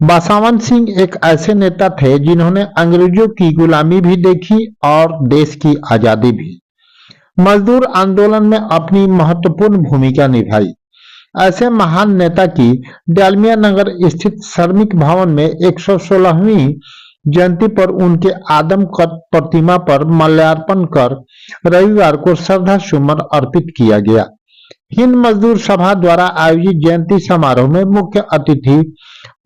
बसावन सिंह एक ऐसे नेता थे जिन्होंने अंग्रेजों की गुलामी भी देखी और देश की आजादी भी। मजदूर आंदोलन में अपनी महत्वपूर्ण भूमिका निभाई। ऐसे महान नेता की डालमिया नगर स्थित श्रमिक भवन में 116वीं जयंती पर उनके आदम प्रतिमा पर माल्यार्पण कर रविवार को श्रद्धा सुमन अर्पित किया गया। हिंद मजदूर सभा द्वारा आयोजित जयंती समारोह में मुख्य अतिथि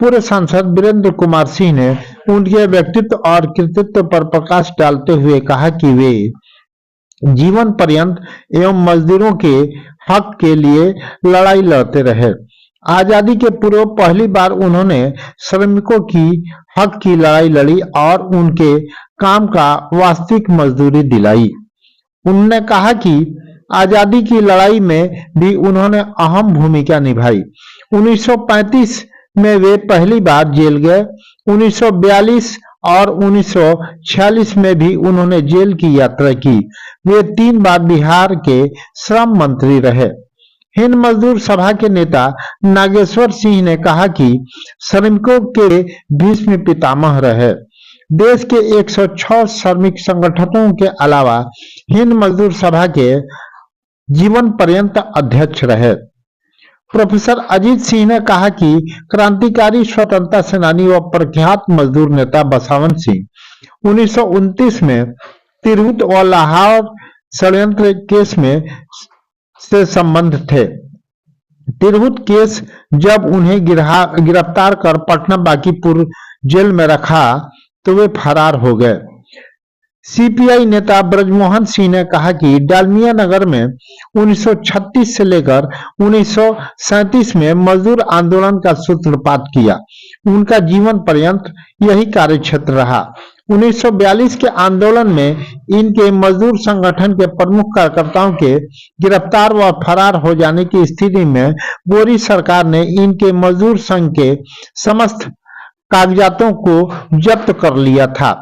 पूर्व सांसद वीरेंद्र कुमार सिंह ने उनके व्यक्तित्व और कृतित्व पर प्रकाश डालते हुए कहा कि वे जीवन पर्यंत एवं मजदूरों के हक के लिए लड़ाई लड़ते रहे। आजादी के पूर्व पहली बार उन्होंने श्रमिकों की हक की लड़ाई लड़ी और उनके काम का वास्तविक मजदूरी दिलाई। उन्होंने कहा कि आजादी की लड़ाई में भी उन्होंने अहम भूमिका निभाई। 1935 में वे पहली बार जेल गए। 1942 और 1946 में भी उन्होंने जेल की यात्रा की। वे 3 बार बिहार के श्रम मंत्री रहे। हिंद मजदूर सभा के नेता नागेश्वर सिंह ने कहा कि श्रमिकों के भीष्म पितामह रहे। देश के 106 श्रमिक संगठनों के अलावा हिंद मजदूर सभा के जीवन पर्यंत अध्यक्ष रहे। प्रोफेसर अजीत सिंह ने कहा कि क्रांतिकारी स्वतंत्रता सेनानी व प्रख्यात मजदूर नेता बसावन सिंह 1929 में तिरहुत व लाहौर षड्यंत्र केस में से संबंध थे। तिरहुत केस जब उन्हें गिरफ्तार कर पटना बांकीपुर जेल में रखा तो वे फरार हो गए। सीपीआई नेता ब्रजमोहन सिंह ने कहा कि डालमिया नगर में 1936 से लेकर 1937 में मजदूर आंदोलन का सूत्रपात किया। उनका जीवन पर्यंत यही कार्यक्षेत्र रहा। 1942 के आंदोलन में इनके मजदूर संगठन के प्रमुख कार्यकर्ताओं के गिरफ्तार व फरार हो जाने की स्थिति में गोरी सरकार ने इनके मजदूर संघ के समस्त कागजातों को जब्त कर लिया था।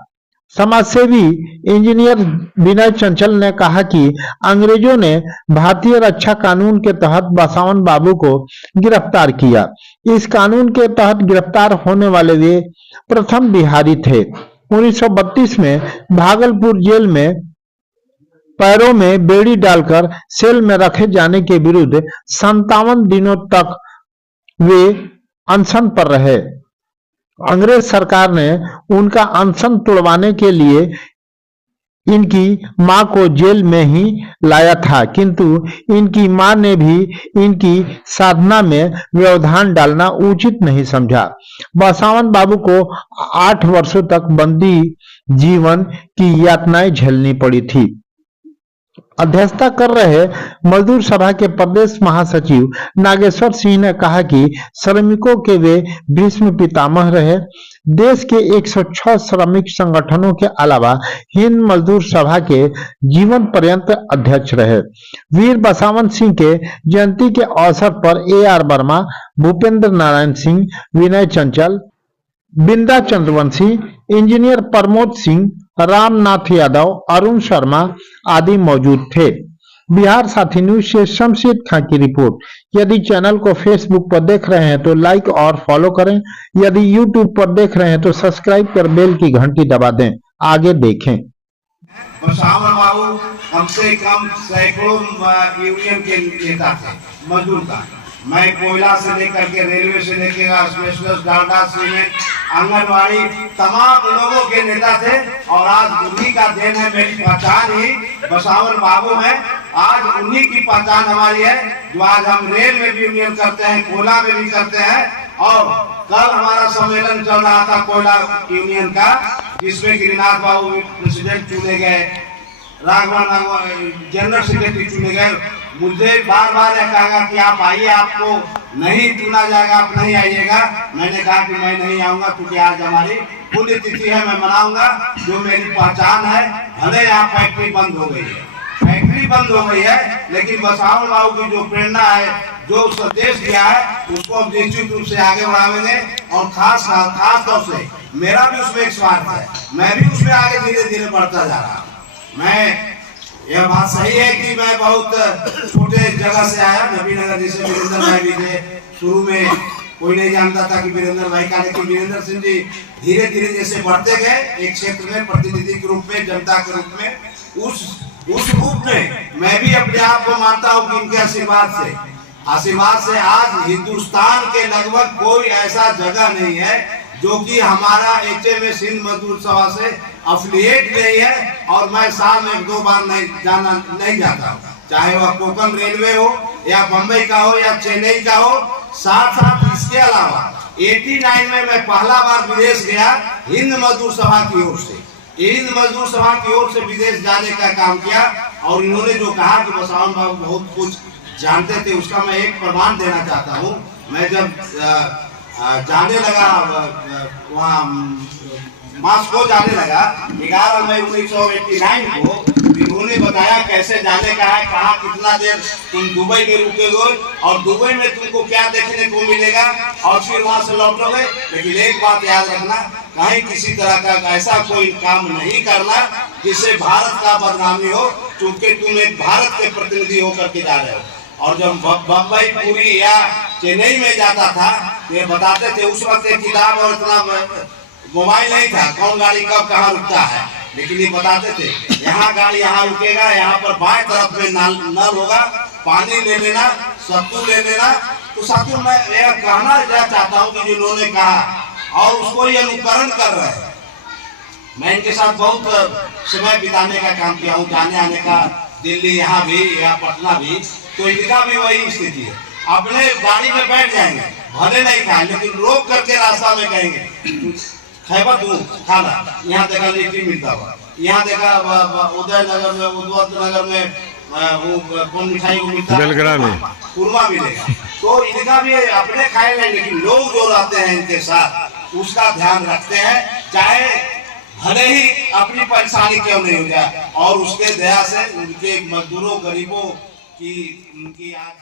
समाजसेवी इंजीनियर विनय चंचल ने कहा कि अंग्रेजों ने भारतीय रक्षा कानून के तहत बसावन बाबू को गिरफ्तार किया। इस कानून के तहत गिरफ्तार होने वाले वे प्रथम बिहारी थे। 1932 में भागलपुर जेल में पैरों में बेड़ी डालकर सेल में रखे जाने के विरुद्ध 57 दिनों तक वे अनशन पर रहे। अंग्रेज सरकार ने उनका अनशन तोड़वाने के लिए इनकी मां को जेल में ही लाया था, किंतु इनकी मां ने भी इनकी साधना में व्यवधान डालना उचित नहीं समझा। बसावन बाबू को 8 वर्षों तक बंदी जीवन की यातनाएं झेलनी पड़ी थी। अध्यक्षता कर रहे मजदूर सभा के प्रदेश महासचिव नागेश्वर सिंह ने कहा कि श्रमिकों के वे भीष्म पितामह रहे। देश के 106 श्रमिक संगठनों के अलावा हिंद मजदूर सभा के जीवन पर्यंत अध्यक्ष रहे। वीर बसावन सिंह के जयंती के अवसर पर AR वर्मा, भूपेंद्र नारायण सिंह, विनय चंचल, बिंदा चंद्रवंशी, इंजीनियर प्रमोद सिंह, रामनाथ यादव, अरुण शर्मा आदि मौजूद थे। बिहार साथी न्यूज से शमशेद खां की रिपोर्ट। यदि चैनल को फेसबुक पर देख रहे हैं तो लाइक और फॉलो करें। यदि यूट्यूब पर देख रहे हैं तो सब्सक्राइब कर बेल की घंटी दबा दें। आगे देखें। बसावन बाबू कम से कम सैकड़ों यूनियन के नेता थे मजदूर का। मैं कोयला से लेकर के रेलवे से लेकर स्पेशलिस्ट डालडा सीमेंट आंगनवाड़ी तमाम लोगों के नेता थे और आज उन्हीं का देन है। मेरी पहचान ही बसावन बाबू है। आज उन्हीं की पहचान हमारी है जो आज हम रेल में भी यूनियन करते हैं, कोयला में भी करते हैं। और कल हमारा सम्मेलन चल रहा था कोयला यूनियन का, जिसमें गिरिनाथ बाबू प्रेसिडेंट चुने गए, राघवन जनरल सेक्रेटरी चुने गए। मुझे बार बार कहा कि आप आइए, आपको नहीं चुना जाएगा, आप नहीं आइएगा। मैंने कहा कि मैं नहीं आऊंगा क्योंकि आज हमारी पुण्य तिथि है, मैं मनाऊंगा। जो मेरी पहचान है, भले यहाँ फैक्ट्री बंद हो गई है, फैक्ट्री बंद हो गई है, लेकिन बसावन बाबू की जो प्रेरणा है, जो संदेश दिया है, उसको हम निश्चित रूप से आगे बढ़ाएंगे। और खास तौर से मेरा भी उसमें एक स्वार्थ है, मैं भी उसमें आगे धीरे धीरे बढ़ता जा रहा हूँ। मैं यह बात सही है कि मैं बहुत छोटे जगह से आया, नबीनगर, जिसे वीरेंद्र भाई भी थे शुरू में कोई नहीं जानता था कि वीरेंद्र भाई का। लेकिन वीरेंद्र सिंह जी धीरे धीरे जैसे बढ़ते गए एक क्षेत्र में प्रतिनिधि के रूप में, जनता के रूप में, उस रूप में मैं भी अपने आप को मानता हूँ कि इनके आशीर्वाद से आज हिंदुस्तान के लगभग कोई ऐसा जगह नहीं है जो कि हमारा HMA सिंध मजदूर सभा से अफिलिएट नहीं है। और मैं साल में 2 बार नहीं जाता, चाहे वह कोंकण रेलवे हो या बम्बई का हो या चेन्नई का हो। साथ साथ इसके अलावा 89 में मैं पहला बार विदेश गया हिंद मजदूर सभा की ओर से। हिंद मजदूर सभा की ओर से विदेश जाने का काम किया। और इन्होंने जो कहा कि बसवान बाबू बहुत कुछ जानते थे, उसका मैं एक प्रमाण देना चाहता हूँ। मैं जब जाने लगा वहाँ मास्को जाने लगा 11 मई 1989 को, इन्होंने बताया कैसे जाने का है, कहा कितना देर तुम दुबई में रुकोगे और दुबई में तुमको क्या देखने को मिलेगा और फिर वहां से लौटोगे। लेकिन एक बात याद रखना, कहीं किसी तरह का ऐसा कोई काम नहीं करना जिससे भारत का बदनामी हो, क्योंकि तुम एक भारत के प्रतिनिधि होकर के जा रहे हो। और जब बम्बई, पुरी या चेन्नई में जाता था तो ये बताते थे, उस वक्त एक किताब और इतना मोबाइल नहीं था, कौन गाड़ी कब कहाँ रुकता है, लेकिन ये बताते थे यहाँ गाड़ी यहाँ रुकेगा, यहाँ पर बाएं तरफ में नल होगा, पानी ले लेना, सत्तू ले लेना। तो साथियों मैं यह कहना चाहता हूँ कि जिन्होंने कहा और उसको ये अनुकरण कर रहे हैं। मैं इनके साथ बहुत समय बिताने का काम किया हूँ, जाने आने का, दिल्ली यहाँ भी या पटना भी। तो इनका भी वही स्थिति है, अपने गाड़ी में बैठ जाएंगे, भले नहीं खाए लेकिन रोक करके रास्ता में कहेंगे खैबर दूँ खाना, यहाँ देखा लिट्टी मिलता हुआ, यहाँ देखा उदयनगर में, उद्वत नगर में वो कौन मिठाई को मिलता है, कुरमा मिलेगा। तो इनका भी अपने खाएंगे, लेकिन लोग जो रहते हैं इनके साथ उसका ध्यान रखते हैं, चाहे भले ही अपनी परेशानी क्यों नहीं हो जाए। और उसके दया से उनके मजदूरों, गरीबों की उनकी आज